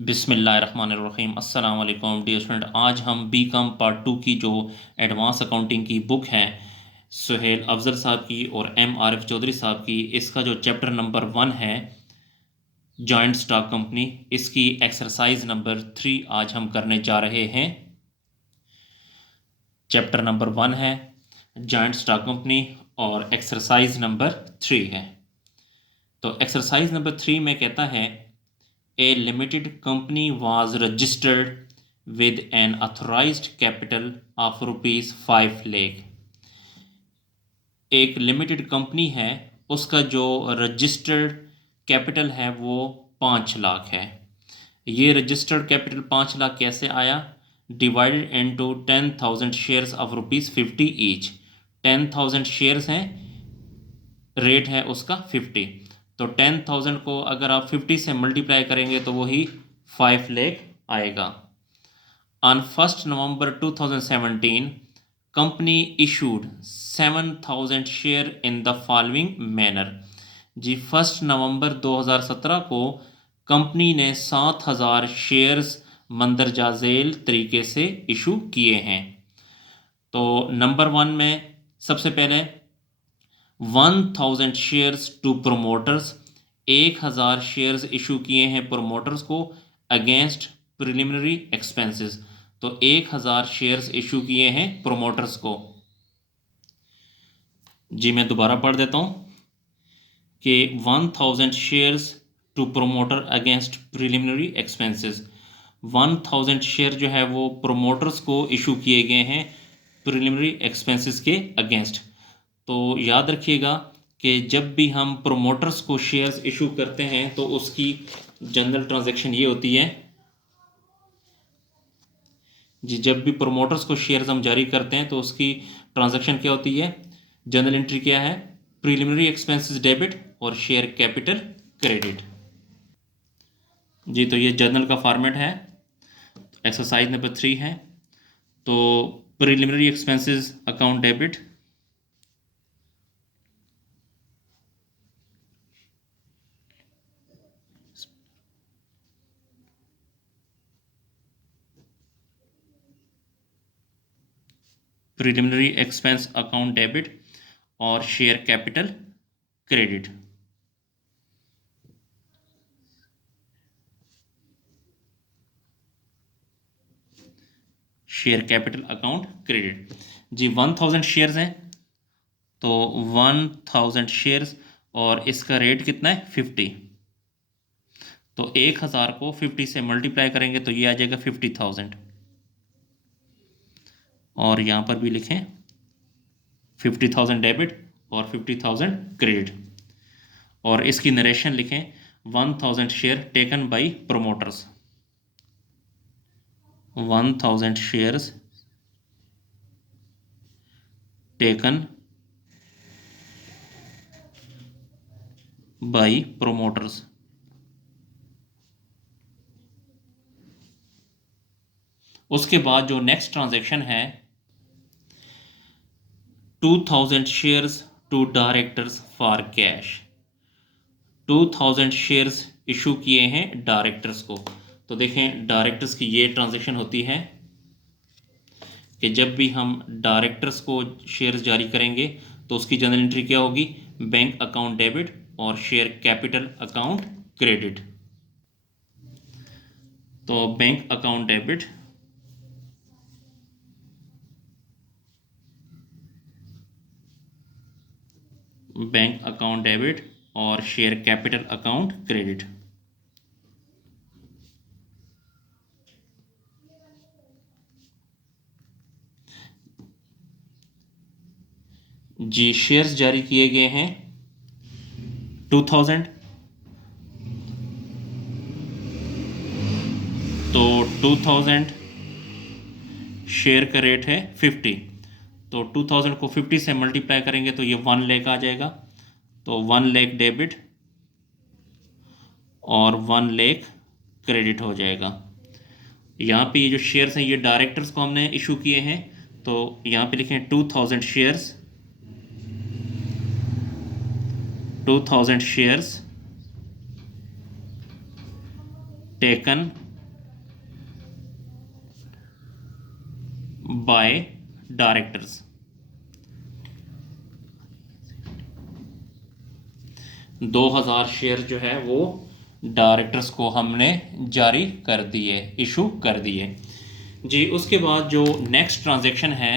बिस्मिल्लाहिर्रहमानिर्रहीम अस्सलाम वालेकुम डियर स्टूडेंट। आज हम बी कॉम पार्ट 2 की जो एडवांस अकाउंटिंग की बुक है सुहेल अफजल साहब की और एम आरिफ चौधरी साहब की, इसका जो चैप्टर नंबर 1 है जॉइंट स्टॉक कंपनी, इसकी एक्सरसाइज नंबर 3 आज हम करने जा रहे हैं। चैप्टर नंबर 1 है जॉइंट स्टॉक कंपनी और एक्सरसाइज नंबर 3 है। तो एक्सरसाइज नंबर 3 में कहता है A limited company was registered with an authorized capital of rupees 5 lakh। एक लिमिटेड कंपनी है, उसका जो रजिस्टर्ड कैपिटल है वो 5 लाख है। ये रजिस्टर्ड कैपिटल 5 लाख कैसे आया? Divided into 10,000 shares of rupees 50 each. 10,000 shares हैं, रेट है उसका 50। तो 10,000 को अगर आप 50 से मल्टीप्लाई करेंगे तो वही 5 लाख आएगा। On 1 November 2017 company issued 7,000 share in the following manner. जी 1 नवंबर 2017 को कंपनी ने 7,000 शेयर्स मंदरजा झेल तरीके से इशू किए हैं। तो नंबर 1 में सबसे पहले 1,000 shares to promoters, 1,000 shares issue किए हैं प्रोमोटर्स को अगेंस्ट प्रिलिमिनरी एक्सपेंसेस। तो 1,000 शेयर्स इशू किए हैं प्रोमोटर्स को। जी मैं दोबारा पढ़ देता हूँ कि 1,000 shares to promoter against preliminary expenses. 1,000 share जो है वो प्रोमोटर्स को इशू किए गए हैं प्रिलिमिनरी एक्सपेंसेस के अगेंस्ट। तो याद रखिएगा कि जब भी हम प्रोमोटर्स को शेयर्स इशू करते हैं तो उसकी जनरल ट्रांजैक्शन ये होती है जी, जब भी प्रोमोटर्स को शेयर्स हम जारी करते हैं तो उसकी ट्रांजैक्शन क्या होती है? जनरल एंट्री क्या है? प्रीलिमिनरी एक्सपेंसेस डेबिट और शेयर कैपिटल क्रेडिट। जी तो ये जर्नल का फॉर्मेट है। एक्सरसाइज नंबर 3 है। तो preliminary expenses account debit, preliminary expense account debit और share capital credit. Share capital account credit. जी 1,000 शेयर्स हैं, तो 1,000 शेयर्स और इसका रेट कितना है? 50। तो 1,000 को 50 से मल्टीप्लाई करेंगे तो ये आ जाएगा 50,000। और यहाँ पर भी लिखें 50,000 डेबिट और 50,000 क्रेडिट। और इसकी नरेशन लिखें 1,000 share taken by promoters. 1,000 shares taken by promoters. उसके बाद जो नेक्स्ट ट्रांजैक्शन है 2,000 shares to directors for cash. 2,000 shares issue किए हैं डायरेक्टर्स को। तो देखें डायरेक्टर्स की ये ट्रांजैक्शन होती है कि जब भी हम डायरेक्टर्स को शेयर्स जारी करेंगे तो उसकी जनरल एंट्री क्या होगी? बैंक अकाउंट डेबिट और शेयर कैपिटल अकाउंट क्रेडिट। तो बैंक अकाउंट डेबिट और शेयर कैपिटल अकाउंट क्रेडिट। जी शेयर्स जारी किए गए हैं 2,000। तो 2,000 शेयर का रेट है 50। तो 2,000 को 50 से मल्टीप्लाई करेंगे तो ये 1 लाख आ जाएगा। तो 1 लाख डेबिट और 1 लाख क्रेडिट हो जाएगा। यहाँ पे ये जो शेयर्स हैं ये डायरेक्टर्स को हमने इशू किए हैं, तो यहाँ पे लिखें 2,000 shares, 2,000 shares taken bye directors. 2000 share जो है वो डायरेक्टर्स को हमने जारी कर दिए, इशू कर दिए जी। उसके बाद जो नेक्स्ट ट्रांजैक्शन है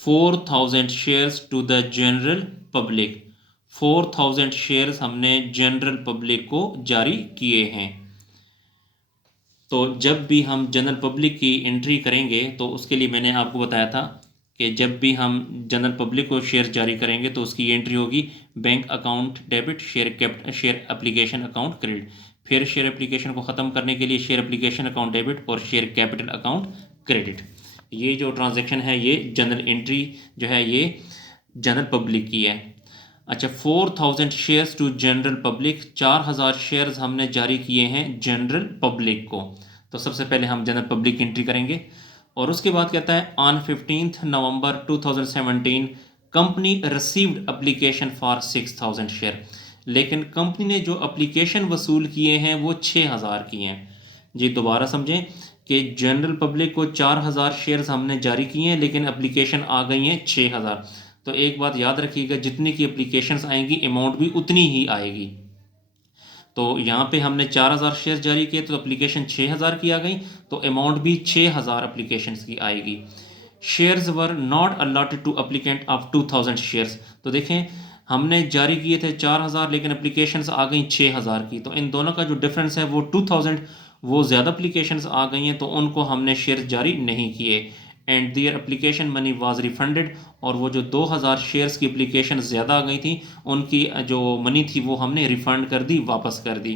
4000 shares to the general public. 4000 shares हमने जनरल पब्लिक को जारी किए हैं। तो जब भी हम जनरल पब्लिक की एंट्री करेंगे तो उसके लिए मैंने आपको बताया था कि जब भी हम जनरल पब्लिक को शेयर जारी करेंगे तो उसकी एंट्री होगी bank account debit, share application account credit. फिर शेयर एप्लीकेशन को ख़त्म करने के लिए शेयर एप्लीकेशन अकाउंट डेबिट और शेयर कैपिटल अकाउंट क्रेडिट। ये जो ट्रांजैक्शन है ये जनरल एंट्री जो है ये जनरल पब्लिक की है। अच्छा, 4000 shares to general public, 4000 shares हमने जारी किए हैं जनरल पब्लिक को। तो सबसे पहले हम जनरल पब्लिक की एंट्री करेंगे और उसके बाद कहता है on 15 November 2017 company received application for 6000 share. लेकिन कंपनी ने जो एप्लीकेशन वसूल किए हैं वो 6000 किए हैं जी। दोबारा समझें कि जनरल पब्लिक को 4000 शेयर्स हमने जारी किए हैं लेकिन एप्लीकेशन आ गई हैं 6000। तो एक बात याद रखिएगा, जितनी की एप्लीकेशंस आएंगी अमाउंट भी उतनी ही आएगी। तो यहाँ पे हमने 4000 शेयर जारी किए तो एप्लीकेशन 6000 की आ गई, तो अमाउंट भी 6000 एप्लीकेशंस की आएगी। Shares were not allotted to applicant of 2000 shares. तो देखें हमने जारी किए थे 4000 लेकिन एप्लीकेशंस आ गई 6000 की, तो इन दोनों का जो डिफरेंस है वो 2000, वो ज़्यादा एप्लीकेशंस आ गई हैं तो उनको हमने शेयर जारी नहीं किए। And their application money was refunded, और वो जो 2000 शेयर्स की एप्लीकेशन ज़्यादा आ गई थी उनकी जो मनी थी वो हमने रिफ़ंड कर दी, वापस कर दी।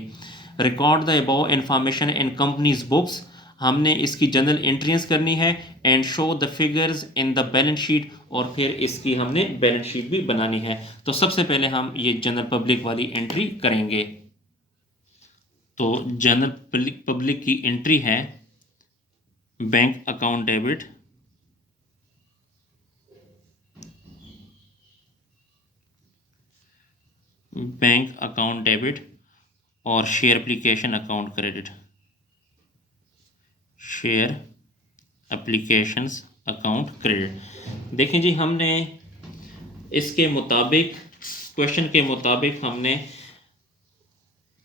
Record the above information in companies books, हमने इसकी जनरल एंट्रीज करनी है। And show the figures in the balance sheet, और फिर इसकी हमने बैलेंस शीट भी बनानी है। तो सबसे पहले हम ये जनरल पब्लिक वाली एंट्री करेंगे। तो जनरल पब्लिक की एंट्री है bank account debit, bank account debit और share application account credit, share applications account credit. देखें जी, हमने इसके मुताबिक, क्वेश्चन के मुताबिक हमने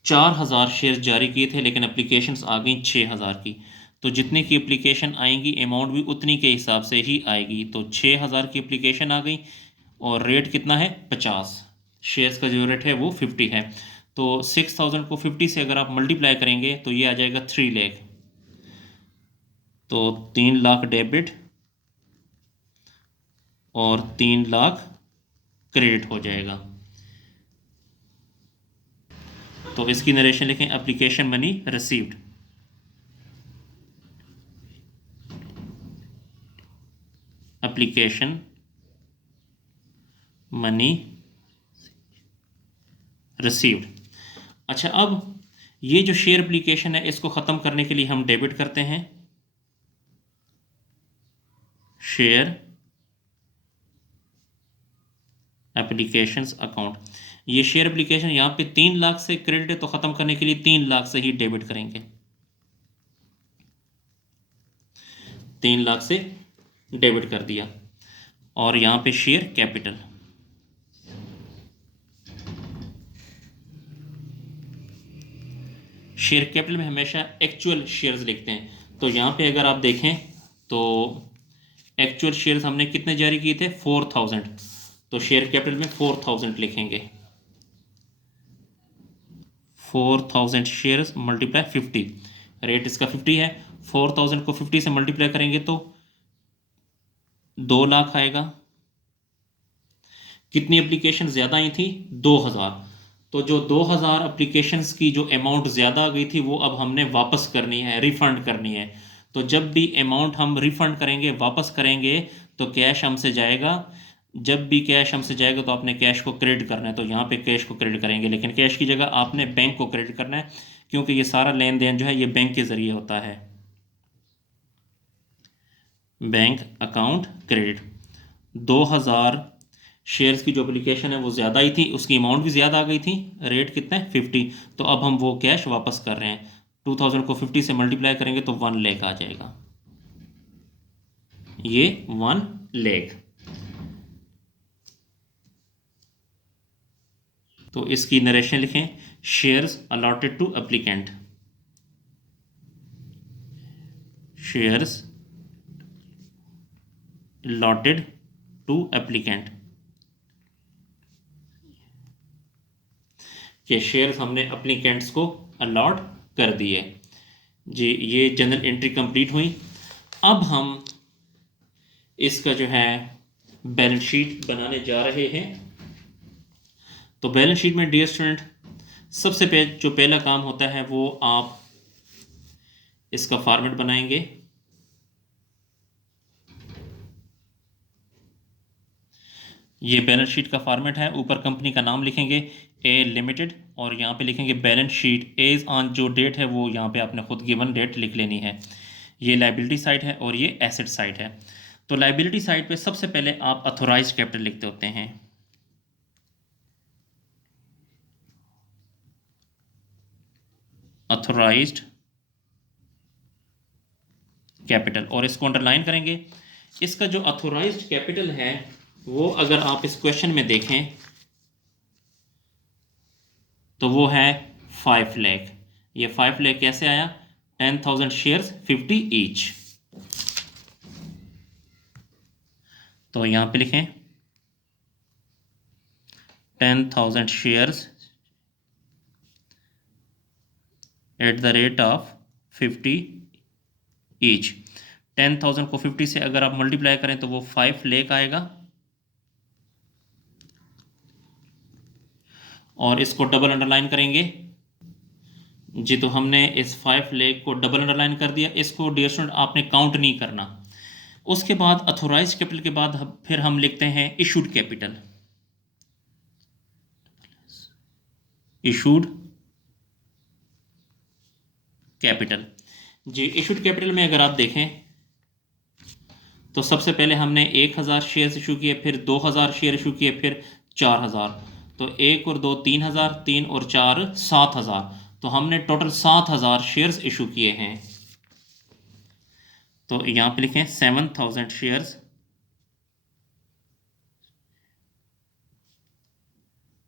4000 शेयर जारी किए थे लेकिन एप्लीकेशंस आ गई 6000 की। तो जितने की एप्लीकेशन आएंगी अमाउंट भी उतनी के हिसाब से ही आएगी। तो 6000 की एप्लीकेशन आ गई और रेट कितना है 50, शेयर्स का जो रेट है वो 50 है। तो 6000 को 50 से अगर आप मल्टीप्लाई करेंगे तो ये आ जाएगा 3 लाख। तो 3 लाख डेबिट और 3 लाख क्रेडिट हो जाएगा। तो इसकी नरेशन लिखें, application money received, application money received. अच्छा, अब ये जो शेयर एप्लीकेशन है इसको ख़त्म करने के लिए हम डेबिट करते हैं शेयर एप्लीकेशंस अकाउंट। ये शेयर एप्लीकेशन यहाँ पे 3 लाख से क्रेडिट है तो ख़त्म करने के लिए 3 लाख से ही डेबिट करेंगे, 3 लाख से डेबिट कर दिया। और यहाँ पे शेयर कैपिटल, शेयर कैपिटल में हमेशा एक्चुअल शेयर्स लिखते हैं। तो यहाँ पे अगर आप देखें तो एक्चुअल शेयर्स हमने कितने जारी किए थे 4000, तो शेयर कैपिटल में 4000 लिखेंगे। 4000 शेयर्स मल्टीप्लाई 50, रेट इसका 50 है। 4000 को 50 से मल्टीप्लाई करेंगे तो 2 लाख आएगा। कितनी एप्लीकेशन ज़्यादा आई थी 2000, तो जो 2000 एप्लीकेशंस की जो अमाउंट ज़्यादा आ गई थी वो अब हमने वापस करनी है, रिफ़ंड करनी है। तो जब भी अमाउंट हम रिफ़ंड करेंगे, वापस करेंगे, तो कैश हमसे जाएगा। जब भी कैश हमसे जाएगा तो आपने कैश को क्रेडिट करना है, तो यहाँ पे कैश को क्रेडिट करेंगे, लेकिन कैश की जगह आपने बैंक को क्रेडिट करना है क्योंकि ये सारा लेन देन जो है ये बैंक के ज़रिए होता है। बैंक अकाउंट क्रेडिट, 2000 शेयर्स की जो एप्लीकेशन है वो ज़्यादा ही थी, उसकी अमाउंट भी ज़्यादा आ गई थी, रेट कितना है 50। तो अब हम वो कैश वापस कर रहे हैं। 2000 को 50 से मल्टीप्लाई करेंगे तो 1 लाख आ जाएगा। ये 1 लाख। तो इसकी नरेशन लिखें, shares allotted to applicant, shares allotted to applicant, के शेयर्स हमने एप्लीकेंट्स को अलॉट कर दिए। जी ये जनरल एंट्री कंप्लीट हुई। अब हम इसका जो है बैलेंस शीट बनाने जा रहे हैं। तो बैलेंस शीट में डियर स्टूडेंट सबसे जो पहला काम होता है वो आप इसका फॉर्मेट बनाएंगे। ये बैलेंस शीट का फॉर्मेट है। ऊपर कंपनी का नाम लिखेंगे ए लिमिटेड और यहाँ पे लिखेंगे बैलेंस शीट एज ऑन, जो डेट है वो यहाँ पे आपने खुद गिवन डेट लिख लेनी है। ये लाइबिलिटी साइड है और ये एसेट साइड है। तो लाइबिलिटी साइड पे सबसे पहले आप अथोराइज्ड कैपिटल लिखते होते हैं। अथोराइज्ड कैपिटल, और इसको अंडरलाइन करेंगे। इसका जो अथोराइज्ड कैपिटल है वो अगर आप इस क्वेश्चन में देखें तो वो है 5 लाख। ये 5 लाख कैसे आया? 10,000 शेयर्स 50 ईच। तो यहां पे लिखें 10,000 shares at the rate of 50 each. 10,000 को 50 से अगर आप मल्टीप्लाई करें तो वो 5 लाख आएगा। और इसको डबल अंडरलाइन करेंगे। जी तो हमने इस 5 लाख को डबल अंडरलाइन कर दिया। इसको डियर स्टूडेंट आपने काउंट नहीं करना। उसके बाद अथोराइज कैपिटल के बाद फिर हम लिखते हैं इशूड कैपिटल। Issued capital. जी इशूड कैपिटल में अगर आप देखें तो सबसे पहले हमने 1,000 शेयर इशू किए, फिर 2,000 शेयर इशू किए, फिर 4,000। तो 1 और 2 3,000, 3 और 4 7,000। तो हमने टोटल 7,000 शेयर्स इशू किए हैं। तो यहां पे लिखें 7,000 shares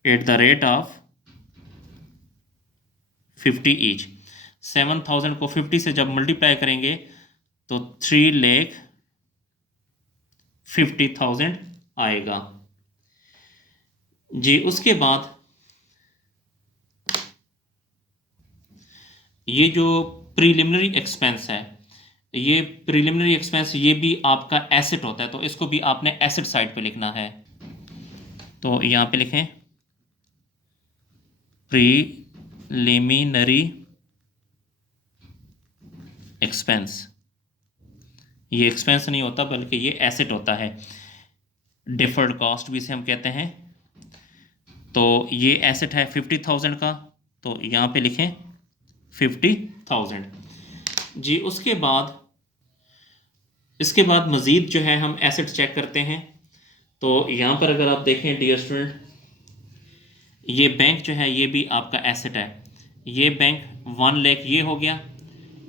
at the rate of 50 each. 7,000 को 50 से जब मल्टीप्लाई करेंगे तो 3,50,000 आएगा। जी उसके बाद ये जो प्रीलिमिनरी एक्सपेंस है, ये प्रीलिमिनरी एक्सपेंस ये भी आपका एसेट होता है, तो इसको भी आपने एसेट साइड पे लिखना है। तो यहाँ पे लिखें प्रीलिमिनरी एक्सपेंस। ये एक्सपेंस नहीं होता बल्कि ये एसेट होता है, डिफर्ड कॉस्ट भी इसे हम कहते हैं। तो ये एसेट है 50,000 का, तो यहाँ पे लिखें 50,000। जी उसके बाद इसके बाद मज़ीद जो है हम एसेट चेक करते हैं। तो यहाँ पर अगर आप देखें डियर स्टूडेंट, ये बैंक जो है ये भी आपका एसेट है। ये बैंक 1 लाख ये हो गया।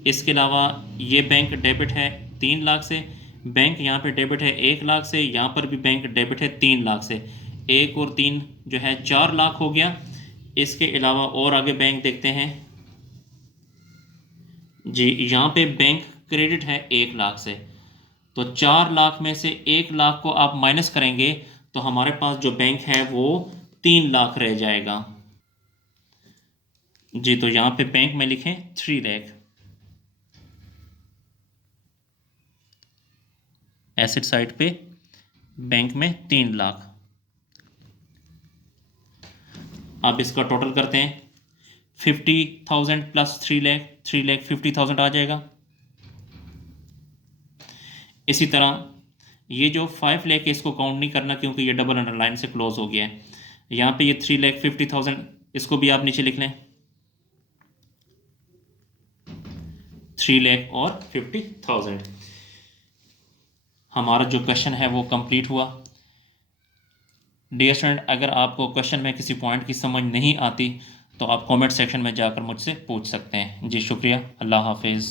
इसके अलावा ये बैंक डेबिट है 3 लाख से, बैंक यहाँ पे डेबिट है 1 लाख से, यहाँ पर भी बैंक डेबिट है 3 लाख से। 1 और 3 जो है 4 लाख हो गया। इसके अलावा और आगे बैंक देखते हैं। जी यहाँ पे बैंक क्रेडिट है 1 लाख से, तो 4 लाख में से 1 लाख को आप माइनस करेंगे तो हमारे पास जो बैंक है वो 3 लाख रह जाएगा। जी तो यहाँ पे बैंक में लिखें 3 लाख। एसेट साइड पे बैंक में 3 लाख। अब इसका टोटल करते हैं। 50,000 प्लस 3 लाख, 3,50,000 आ जाएगा। इसी तरह ये जो 5 लाख है इसको काउंट नहीं करना क्योंकि ये डबल अंडरलाइन से क्लोज हो गया है। यहाँ पे ये 3,50,000 इसको भी आप नीचे लिख लें, 3,50,000। हमारा जो क्वेश्चन है वो कंप्लीट हुआ। डियर स्टूडेंट अगर आपको क्वेश्चन में किसी पॉइंट की समझ नहीं आती तो आप कमेंट सेक्शन में जाकर मुझसे पूछ सकते हैं। जी शुक्रिया, अल्लाह हाफिज़।